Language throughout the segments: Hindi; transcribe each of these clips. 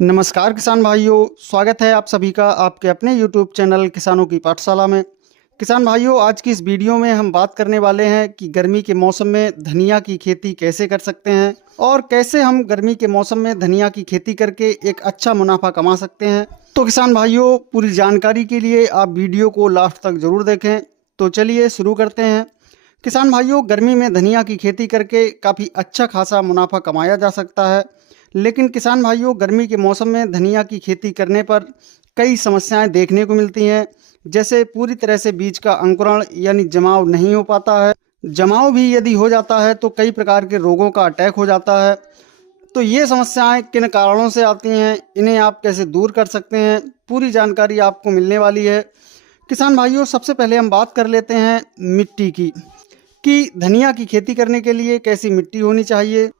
नमस्कार किसान भाइयों, स्वागत है आप सभी का आपके अपने YouTube चैनल किसानों की पाठशाला में। किसान भाइयों, आज की इस वीडियो में हम बात करने वाले हैं कि गर्मी के मौसम में धनिया की खेती कैसे कर सकते हैं और कैसे हम गर्मी के मौसम में धनिया की खेती करके एक अच्छा मुनाफा कमा सकते हैं। तो किसान भाइयों, पूरी जानकारी के लिए आप वीडियो को लास्ट तक जरूर देखें। तो चलिए शुरू करते हैं। किसान भाइयों, गर्मी में धनिया की खेती करके काफ़ी अच्छा खासा मुनाफा कमाया जा सकता है। लेकिन किसान भाइयों, गर्मी के मौसम में धनिया की खेती करने पर कई समस्याएं देखने को मिलती हैं। जैसे पूरी तरह से बीज का अंकुरण यानी जमाव नहीं हो पाता है। जमाव भी यदि हो जाता है तो कई प्रकार के रोगों का अटैक हो जाता है। तो ये समस्याएं किन कारणों से आती हैं, इन्हें आप कैसे दूर कर सकते हैं, पूरी जानकारी आपको मिलने वाली है। किसान भाइयों, सबसे पहले हम बात कर लेते हैं मिट्टी की, कि धनिया की खेती करने के लिए कैसी मिट्टी होनी चाहिए।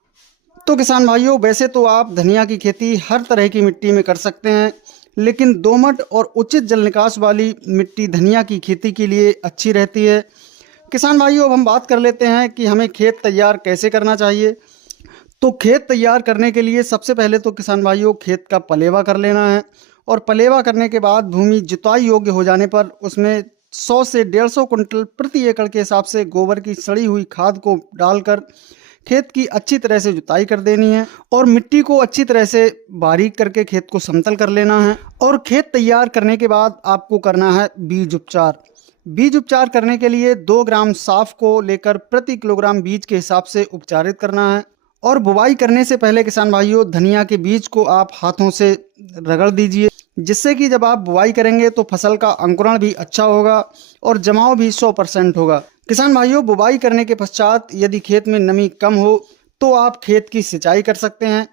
तो किसान भाइयों, वैसे तो आप धनिया की खेती हर तरह की मिट्टी में कर सकते हैं, लेकिन दोमट और उचित जल निकास वाली मिट्टी धनिया की खेती के लिए अच्छी रहती है। किसान भाइयों, अब हम बात कर लेते हैं कि हमें खेत तैयार कैसे करना चाहिए। तो खेत तैयार करने के लिए सबसे पहले तो किसान भाइयों खेत का पलेवा कर लेना है, और पलेवा करने के बाद भूमि जुताई योग्य हो जाने पर उसमें 100 से 150 कुंटल प्रति एकड़ के हिसाब से गोबर की सड़ी हुई खाद को डालकर खेत की अच्छी तरह से जुताई कर देनी है, और मिट्टी को अच्छी तरह से बारीक करके खेत को समतल कर लेना है। और खेत तैयार करने के बाद आपको करना है बीज उपचार। बीज उपचार करने के लिए 2 ग्राम साफ को लेकर प्रति किलोग्राम बीज के हिसाब से उपचारित करना है। और बुवाई करने से पहले किसान भाइयों, धनिया के बीज को आप हाथों से रगड़ दीजिए, जिससे कि जब आप बुवाई करेंगे तो फसल का अंकुरण भी अच्छा होगा और जमाव भी 100% होगा। किसान भाइयों, बुवाई करने के पश्चात यदि खेत में नमी कम हो तो आप खेत की सिंचाई कर सकते हैं।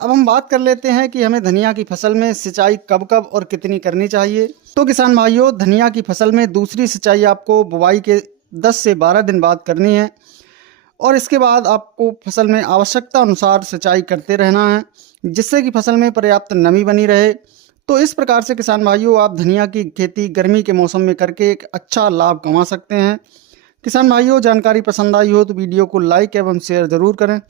अब हम बात कर लेते हैं कि हमें धनिया की फसल में सिंचाई कब कब और कितनी करनी चाहिए। तो किसान भाइयों, धनिया की फसल में दूसरी सिंचाई आपको बुवाई के 10 से 12 दिन बाद करनी है, और इसके बाद आपको फसल में आवश्यकता अनुसार सिंचाई करते रहना है, जिससे कि फसल में पर्याप्त नमी बनी रहे। तो इस प्रकार से किसान भाइयों, आप धनिया की खेती गर्मी के मौसम में करके एक अच्छा लाभ कमा सकते हैं। किसान भाइयों, जानकारी पसंद आई हो तो वीडियो को लाइक एवं शेयर ज़रूर करें।